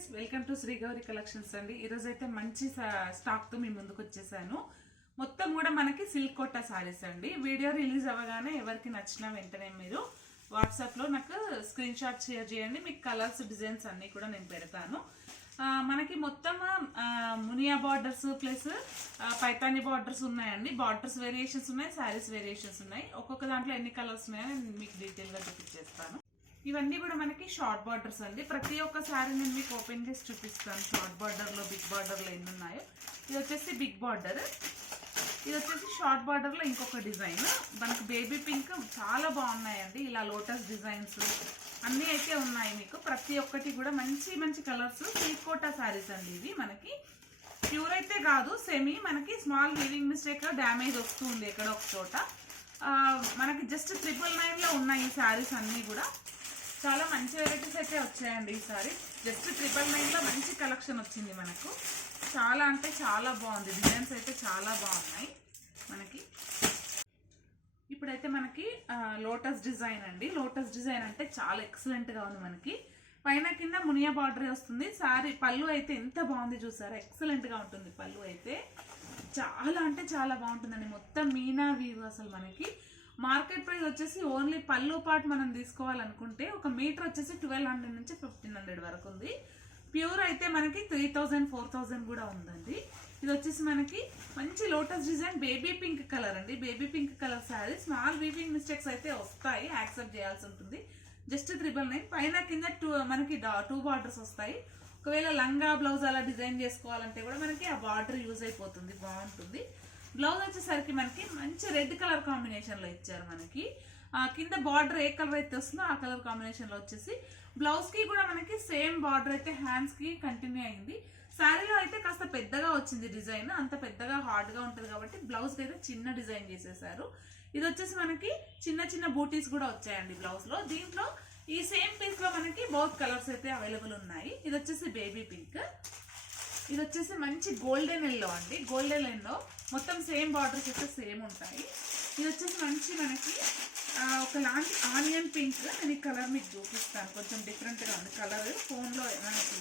Friends, welcome to Shri Gauri collections అండి. ఈరోజు అయితే మంచి స్టాక్తో మీ ముందుకు వచ్చేసాను. మొత్తం కూడా మనకి సిల్క్ కోటా సారీస్ అండి. వీడియో రిలీజ్ అవ్వగానే ఎవరికి నచ్చినా వెంటనే మీరు వాట్సాప్లో నాకు స్క్రీన్ షాట్ షేర్ చేయండి. మీకు కలర్స్ డిజైన్స్ అన్నీ కూడా నేను పెడతాను. మనకి మొత్తం Muniya borders plus Paithani borders ఉన్నాయండి. బార్డర్స్ వేరియేషన్స్ ఉన్నాయి, శారీస్ వేరియేషన్స్ ఉన్నాయి. ఒక్కొక్క దాంట్లో ఎన్ని కలర్స్ ఉన్నాయో నేను మీకు డీటెయిల్గా చూపించేస్తాను. ఇవన్నీ కూడా మనకి షార్ట్ బార్డర్స్ అండి. ప్రతి ఒక్క శారీ నేను మీకు ఓపెన్ చేసి చూపిస్తాను. షార్ట్ బార్డర్లో బిగ్ బార్డర్లో ఎన్ని ఉన్నాయో. ఇది వచ్చేసి బిగ్ బార్డర్, ఇది వచ్చేసి షార్ట్ బార్డర్లో ఇంకొక డిజైన్. మనకి బేబీ పింక్ చాలా బాగున్నాయండి. ఇలా లోటస్ డిజైన్స్ అన్నీ అయితే ఉన్నాయి మీకు. ప్రతి ఒక్కటి కూడా మంచి మంచి కలర్స్. సిల్క్ కోటా శారీస్ అండి ఇవి. మనకి ప్యూర్ అయితే కాదు, సెమీ. మనకి స్మాల్ వీవింగ్ మిస్టేక్ డ్యామేజ్ వస్తుంది ఎక్కడ ఒక చోట. మనకి జస్ట్ 999లో ఉన్నాయి ఈ శారీస్ అన్నీ కూడా. చాలా మంచి వెరైటీస్ అయితే వచ్చాయండి ఈసారి. జస్ట్ 999లో మంచి కలెక్షన్ వచ్చింది మనకు. చాలా అంటే చాలా బాగుంది. డిజైన్స్ అయితే చాలా బాగున్నాయి మనకి. ఇప్పుడైతే మనకి లోటస్ డిజైన్ అండి. లోటస్ డిజైన్ అంటే చాలా ఎక్సలెంట్గా ఉంది మనకి. పైన కింద మునియా బార్డర్ వస్తుంది. సారీ పళ్ళు అయితే ఎంత బాగుంది చూసారా, ఎక్సలెంట్గా ఉంటుంది. పళ్ళు అయితే చాలా అంటే చాలా బాగుంటుందండి. మొత్తం మీనా వీవ్. అసలు మనకి మార్కెట్ ప్రైస్ వచ్చేసి ఓన్లీ పళ్ళు పాటు మనం తీసుకోవాలనుకుంటే ఒక మీటర్ వచ్చేసి 1200 నుంచి 1500 వరకు ఉంది. ప్యూర్ అయితే మనకి 3000 4000 కూడా ఉందండి. ఇది వచ్చేసి మనకి మంచి lotus design baby pink colour అండి. Baby pink colour sari. Small weaving mistakes అయితే వస్తాయి, యాక్సెప్ట్ చేయాల్సి ఉంటుంది. జస్ట్ 999. పైన కింద మనకి 2 బార్డర్స్ వస్తాయి. ఒకవేళ లంగా బ్లౌజ్ అలా డిజైన్ చేసుకోవాలంటే కూడా మనకి ఆ బార్డర్ యూజ్ అయిపోతుంది, బాగుంటుంది. బ్లౌజ్ వచ్చేసరికి మనకి మంచి రెడ్ కలర్ కాంబినేషన్లో ఇచ్చారు. మనకి కింద బార్డర్ ఏ కలర్ అయితే వస్తుందో ఆ కలర్ కాంబినేషన్లో వచ్చేసి బ్లౌజ్కి కూడా మనకి సేమ్ బార్డర్ అయితే హ్యాండ్స్కి కంటిన్యూ అయింది. శారీలో అయితే కాస్త పెద్దగా వచ్చింది డిజైన్. అంత పెద్దగా హార్డ్గా ఉంటుంది కాబట్టి బ్లౌజ్కి అయితే చిన్న డిజైన్ చేసేసారు. ఇది వచ్చేసి మనకి చిన్న చిన్న బూటీస్ కూడా వచ్చాయండి బ్లౌజ్లో. దీంట్లో ఈ సేమ్ పీస్లో మనకి బోత్ కలర్స్ అయితే అవైలబుల్ ఉన్నాయి. ఇది వచ్చేసి బేబీ పింక్, ఇది వచ్చేసి మంచి గోల్డెన్ ఎల్లో అండి. గోల్డెన్ ఎల్లో మొత్తం సేమ్ బార్డర్స్ అయితే సేమ్ ఉంటాయి. ఇది వచ్చేసి మంచి మనకి ఒకలాంటి ఆనియన్ పింక్. నేను ఈ కలర్ మీకు చూపిస్తాను. కొంచెం డిఫరెంట్గా ఉంది కలర్. ఫోన్లో మనకి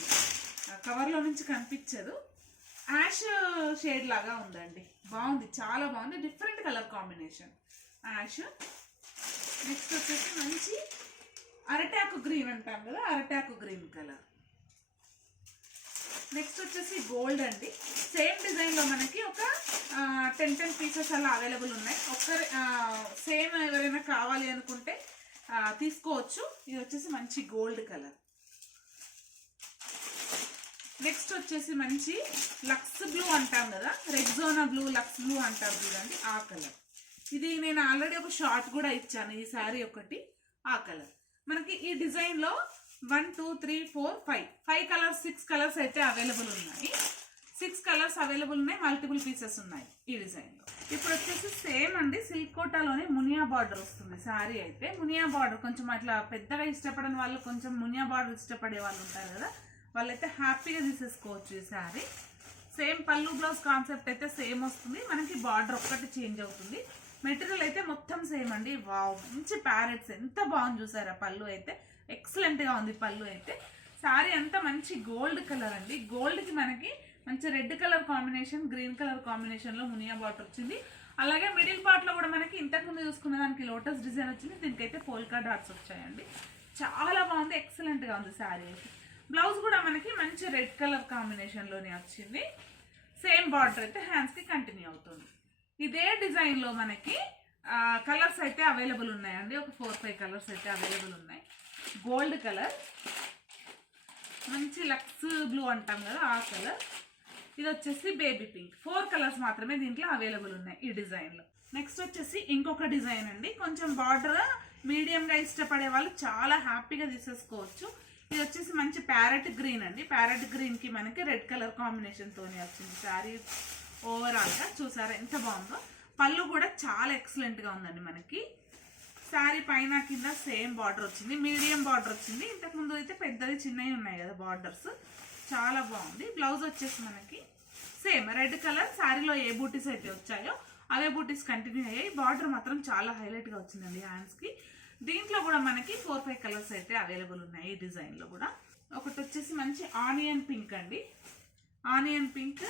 కవర్లో నుంచి కనిపించదు. యాష్ షేడ్ లాగా ఉందండి. బాగుంది, చాలా బాగుంది. Different colour combination ash. Next వచ్చేసి మంచి అరటాకు గ్రీన్ అంటాం కదా, అరటాకు గ్రీన్ కలర్. నెక్స్ట్ వచ్చేసి గోల్డ్ అండి. సేమ్ డిజైన్లో మనకి ఒక 10 పీసెస్ అలా అవైలబుల్ ఉన్నాయి. సేమ్ ఎవరైనా కావాలి అనుకుంటే తీసుకోవచ్చు. ఇది వచ్చేసి మంచి గోల్డ్ కలర్. నెక్స్ట్ వచ్చేసి మంచి లక్స్ బ్లూ అంటాం కదా, రెగ్జోనా బ్లూ, లక్స్ బ్లూ అంటాం చూడండి, ఆ కలర్. ఇది నేను ఆల్రెడీ ఒక షార్ట్ కూడా ఇచ్చాను. ఈ శారీ ఒకటి ఆ కలర్. మనకి ఈ డిజైన్లో 1 2 3 4 5 కలర్స్, 6 కలర్స్ అయితే అవైలబుల్ ఉన్నాయి. 6 కలర్స్ అవైలబుల్ ఉన్నాయి. మల్టిపుల్ పీసెస్ ఉన్నాయి ఈ డిజైన్లో. ఇప్పుడు వచ్చేసి సేమ్ అండి, సిల్క్ కోటాలోనే మునియా బార్డర్ వస్తుంది శారీ అయితే. మునియా బార్డర్ కొంచెం అట్లా పెద్దగా ఇష్టపడని వాళ్ళు, కొంచెం మునియా బార్డర్ ఇష్టపడే వాళ్ళు ఉంటారు కదా, వాళ్ళైతే హ్యాపీగా తీసేసుకోవచ్చు ఈ శారీ. సేమ్ పళ్ళు బ్లౌజ్ కాన్సెప్ట్ అయితే సేమ్ వస్తుంది. మనకి బార్డర్ ఒక్కటి చేంజ్ అవుతుంది. మెటీరియల్ అయితే మొత్తం సేమ్ అండి. వావ్, మంచి ప్యారెట్స్ ఎంత బాగుంది చూసారా. పళ్ళు అయితే ఎక్సలెంట్గా ఉంది. పళ్ళు అయితే శారీ అంతా మంచి గోల్డ్ కలర్ అండి. గోల్డ్కి మనకి మంచి red colour combination, green colour కాంబినేషన్లో మునియా బార్డర్ వచ్చింది. అలాగే మిడిల్ పార్ట్లో కూడా మనకి ఇంతకుముందు చూసుకున్న దానికి లోటస్ డిజైన్ వచ్చింది. దీనికైతే పోల్కా డాట్స్ వచ్చాయండి. చాలా బాగుంది, ఎక్సలెంట్గా ఉంది శారీ అయితే. బ్లౌజ్ కూడా మనకి మంచి రెడ్ కలర్ కాంబినేషన్లోనే వచ్చింది. సేమ్ బార్డర్ అయితే హ్యాండ్స్కి కంటిన్యూ అవుతుంది. ఇదే డిజైన్లో మనకి కలర్స్ అయితే అవైలబుల్ ఉన్నాయండి. ఒక 4 5 కలర్స్ అయితే అవైలబుల్ ఉన్నాయి. గోల్డ్ కలర్, మంచి లక్స్ బ్లూ అంటాం కదా ఆ కలర్. ఇది వచ్చేసి బేబీ పింక్. 4 కలర్స్ మాత్రమే దీంట్లో అవైలబుల్ ఉన్నాయి ఈ డిజైన్లో. నెక్స్ట్ వచ్చేసి ఇంకొక డిజైన్ అండి. కొంచెం బార్డర్ మీడియంగా ఇష్టపడే వాళ్ళు చాలా హ్యాపీగా తీసేసుకోవచ్చు. ఇది వచ్చేసి మంచి ప్యారెట్ గ్రీన్ అండి. ప్యారెట్ గ్రీన్కి మనకి రెడ్ కలర్ కాంబినేషన్తోనే వచ్చింది శారీ. ఓవరాల్గా చూసారా ఎంత బాగుందో. పళ్ళు కూడా చాలా ఎక్సలెంట్గా ఉందండి మనకి. శారీ పైన కింద సేమ్ బార్డర్ వచ్చింది, మీడియం బార్డర్ వచ్చింది. ఇంతకుముందు అయితే పెద్దవి చిన్నవి ఉన్నాయి కదా బార్డర్స్. చాలా బాగుంది. బ్లౌజ్ వచ్చేసి మనకి సేమ్ రెడ్ కలర్. శారీలో ఏ బూటీస్ అయితే వచ్చాయో అవే బూటీస్ కంటిన్యూ అయ్యాయి. బార్డర్ మాత్రం చాలా హైలైట్గా వచ్చిందండి హ్యాండ్స్కి. దీంట్లో కూడా మనకి 4 5 కలర్స్ అయితే అవైలబుల్ ఉన్నాయి ఈ డిజైన్లో కూడా. ఒకటి వచ్చేసి మంచి ఆనియన్ పింక్ అండి, onion pink,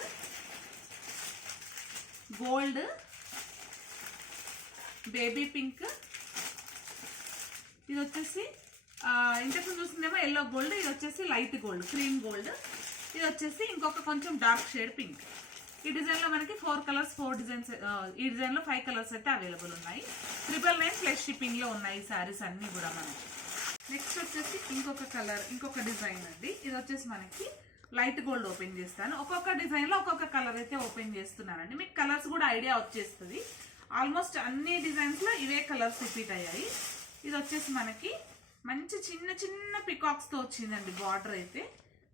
gold, baby pink, ఇది వచ్చేసి ఇంతకు చూసిందేమో ఎల్లో గోల్డ్, ఇది వచ్చేసి లైట్ గోల్డ్ క్రీమ్ గోల్డ్, ఇది వచ్చేసి ఇంకొక కొంచెం డార్క్ షేడ్ పింక్. ఈ డిజైన్లో మనకి 4 కలర్స్ 4 డిజైన్స్, ఈ డిజైన్లో 5 కలర్స్ అయితే అవైలబుల్ ఉన్నాయి. 999+ షిప్పింగ్లో ఉన్నాయి ఈ శారీస్ అన్నీ కూడా మనకి. నెక్స్ట్ వచ్చేసి ఇంకొక కలర్, ఇంకొక డిజైన్ అండి. ఇది వచ్చేసి మనకి లైట్ గోల్డ్ ఓపెన్ చేస్తాను. ఒక్కొక్క డిజైన్లో ఒక్కొక్క కలర్ అయితే ఓపెన్ చేస్తున్నానండి. మీకు కలర్స్ కూడా ఐడియా వచ్చేస్తుంది. ఆల్మోస్ట్ అన్ని డిజైన్స్లో ఇవే కలర్స్ రిపీట్ అయ్యాయి. ఇది వచ్చేసి మనకి మంచి చిన్న చిన్న పికాక్స్తో వచ్చిందండి. బార్డర్ అయితే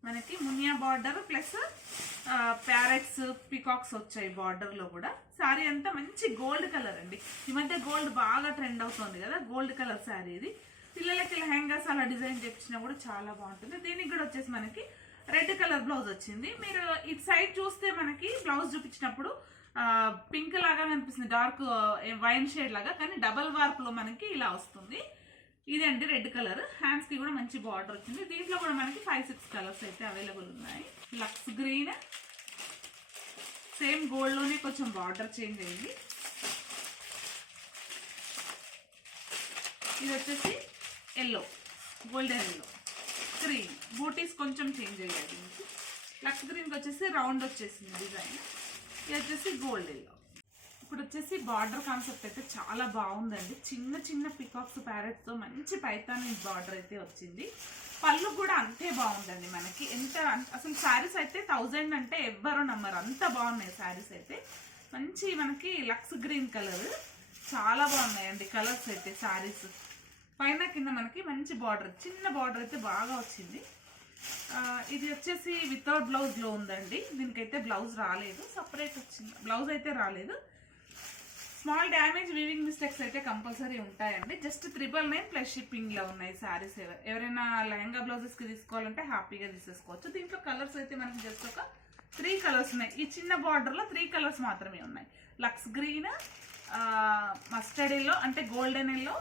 మనకి Muniya border plus parrots peacocks వచ్చాయి బార్డర్లో కూడా. శారీ అంతా మంచి గోల్డ్ కలర్ అండి. ఈ మధ్య గోల్డ్ బాగా ట్రెండ్ అవుతుంది కదా, గోల్డ్ కలర్ శారీ ఇది. పిల్లలకి లెహంగాస్ అలా డిజైన్ చేపించినా కూడా చాలా బాగుంటుంది. దీనికి కూడా వచ్చేసి మనకి రెడ్ కలర్ బ్లౌజ్ వచ్చింది. మీరు ఇటు సైడ్ చూస్తే మనకి బ్లౌజ్ చూపించినప్పుడు పింక్ లాగా అనిపిస్తుంది, డార్క్ వైన్ షేడ్ లాగా, కానీ డబల్ వార్ప్ లో మనకి ఇలా వస్తుంది. ఇదండి రెడ్ కలర్. హ్యాండ్స్ కి కూడా మంచి బార్డర్ వచ్చింది. దీంట్లో కూడా మనకి 5-6 కలర్స్ అయితే అవైలబుల్ ఉన్నాయి. లక్స్ గ్రీన్, సేమ్ గోల్డ్ లోనే కొంచెం బార్డర్ చేంజ్ అయింది. ఇది వచ్చేసి ఎల్లో, గోల్డెన్ ఎల్లో, గ్రీన్, బూటీస్ కొంచెం చేంజ్ అయ్యాయి దీనికి. లక్స్ గ్రీన్కి వచ్చేసి రౌండ్ వచ్చేసింది డిజైన్. ఇది వచ్చేసి గోల్డ్ ఎల్లో. ఇప్పుడు వచ్చేసి బార్డర్ కాన్సెప్ట్ అయితే చాలా బాగుందండి. చిన్న చిన్న పికాక్స్ ప్యారెట్స్తో మంచి పైతాని బార్డర్ అయితే వచ్చింది. పళ్ళు కూడా అంతే బాగుందండి మనకి. ఎంత అసలు శారీస్ అయితే 1000 అంటే ఎవ్వరూ నమ్మరు, అంత బాగున్నాయి శారీస్ అయితే. మంచి మనకి లక్స్ గ్రీన్ కలర్, చాలా బాగున్నాయండి కలర్స్ అయితే శారీస్. పైన కింద మనకి మంచి బార్డర్, చిన్న బార్డర్ అయితే బాగా వచ్చింది. ఇది వచ్చేసి వితౌట్ బ్లౌజ్లో ఉందండి. దీనికైతే బ్లౌజ్ రాలేదు, సపరేట్ వచ్చింది, బ్లౌజ్ అయితే రాలేదు. స్మాల్ డ్యామేజ్ వీవింగ్ మిస్టేక్స్ అయితే కంపల్సరీ ఉంటాయండి. జస్ట్ 999+ షిప్పింగ్లో ఉన్నాయి శారీస్. ఎవరైనా లెహంగా బ్లౌజెస్కి తీసుకోవాలంటే హ్యాపీగా తీసేసుకోవచ్చు. దీంట్లో కలర్స్ అయితే మనకి జస్ట్ ఒక 3 కలర్స్ ఉన్నాయి. ఈ చిన్న బార్డర్లో 3 కలర్స్ మాత్రమే ఉన్నాయి. లక్స్ గ్రీన్, మస్టర్డ్ ఎల్లో అంటే golden yellow,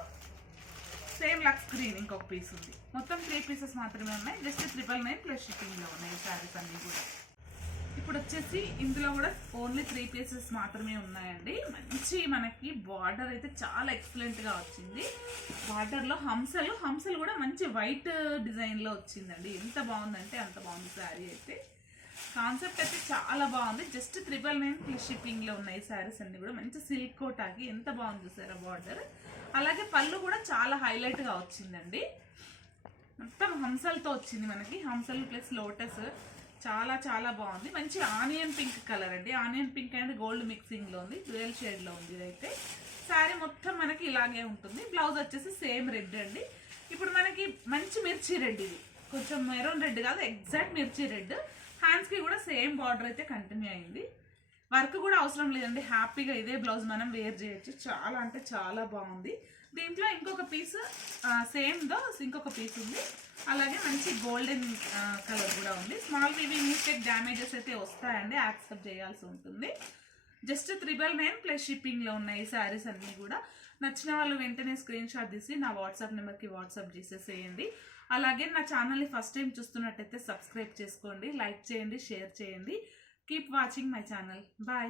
same lux green ఇంకొక పీస్ ఉంది. మొత్తం 3 పీసెస్ మాత్రమే ఉన్నాయి. జస్ట్ 999+ షిప్పింగ్లో ఉన్నాయి శారీస్ అన్నీ కూడా. ఇప్పుడు వచ్చేసి ఇందులో కూడా ఓన్లీ 3 పీసెస్ మాత్రమే ఉన్నాయండి. మంచి మనకి బార్డర్ అయితే చాలా ఎక్సలెంట్గా వచ్చింది. బార్డర్లో హంసలు కూడా మంచి వైట్ డిజైన్లో వచ్చిందండి. ఎంత బాగుందంటే అంత బాగుంది శారీ అయితే. కాన్సెప్ట్ అయితే చాలా బాగుంది. జస్ట్ 999+ షిప్పింగ్లో ఉన్నాయి శారీస్ అన్ని కూడా. మంచి సిల్క్ కోటాకి ఎంత బాగుంది చూసారా బార్డర్. అలాగే పళ్ళు కూడా చాలా హైలైట్గా వచ్చిందండి. మొత్తం హంసలతో వచ్చింది మనకి, హంసలు ప్లస్ లోటస్, చాలా చాలా బాగుంది. మంచి ఆనియన్ పింక్ కలర్ అండి. ఆనియన్ పింక్ అండ్ గోల్డ్ మిక్సింగ్లో ఉంది, డ్యూయల్ షేడ్లో ఉంది. ఇదైతే శారీ మొత్తం మనకి ఇలాగే ఉంటుంది. బ్లౌజ్ వచ్చేసి సేమ్ రెడ్ అండి. ఇప్పుడు మనకి మంచి మిర్చి రెడ్, ఇది కొంచెం మెరూన్ రెడ్ కాదు, ఎగ్జాక్ట్ మిర్చి రెడ్. హ్యాండ్స్కి కూడా సేమ్ బార్డర్ అయితే కంటిన్యూ అయింది. వర్క్ కూడా అవసరం లేదండి, హ్యాపీగా ఇదే బ్లౌజ్ మనం వేర్ చేయొచ్చు. చాలా అంటే చాలా బాగుంది. దీంట్లో ఇంకొక పీస్ సేమ్దో ఇంకొక పీస్ ఉంది. అలాగే మంచి గోల్డెన్ కలర్ కూడా ఉంది. స్మాల్ వీవింగ్ మిస్టేక్ డ్యామేజెస్ అయితే వస్తాయండి, యాక్సెప్ట్ చేయాల్సి ఉంటుంది. జస్ట్ 999+ షిప్పింగ్లో ఉన్నాయి ఈ శారీస్ అన్నీ కూడా. నచ్చిన వాళ్ళు వెంటనే స్క్రీన్ షాట్ తీసి నా వాట్సాప్ నెంబర్కి వాట్సాప్ చేసేసేయండి. అలాగే నా ఛానల్ని ఫస్ట్ టైం చూస్తున్నట్టయితే సబ్స్క్రైబ్ చేసుకోండి, లైక్ చేయండి, షేర్ చేయండి. Keep watching my channel. Bye.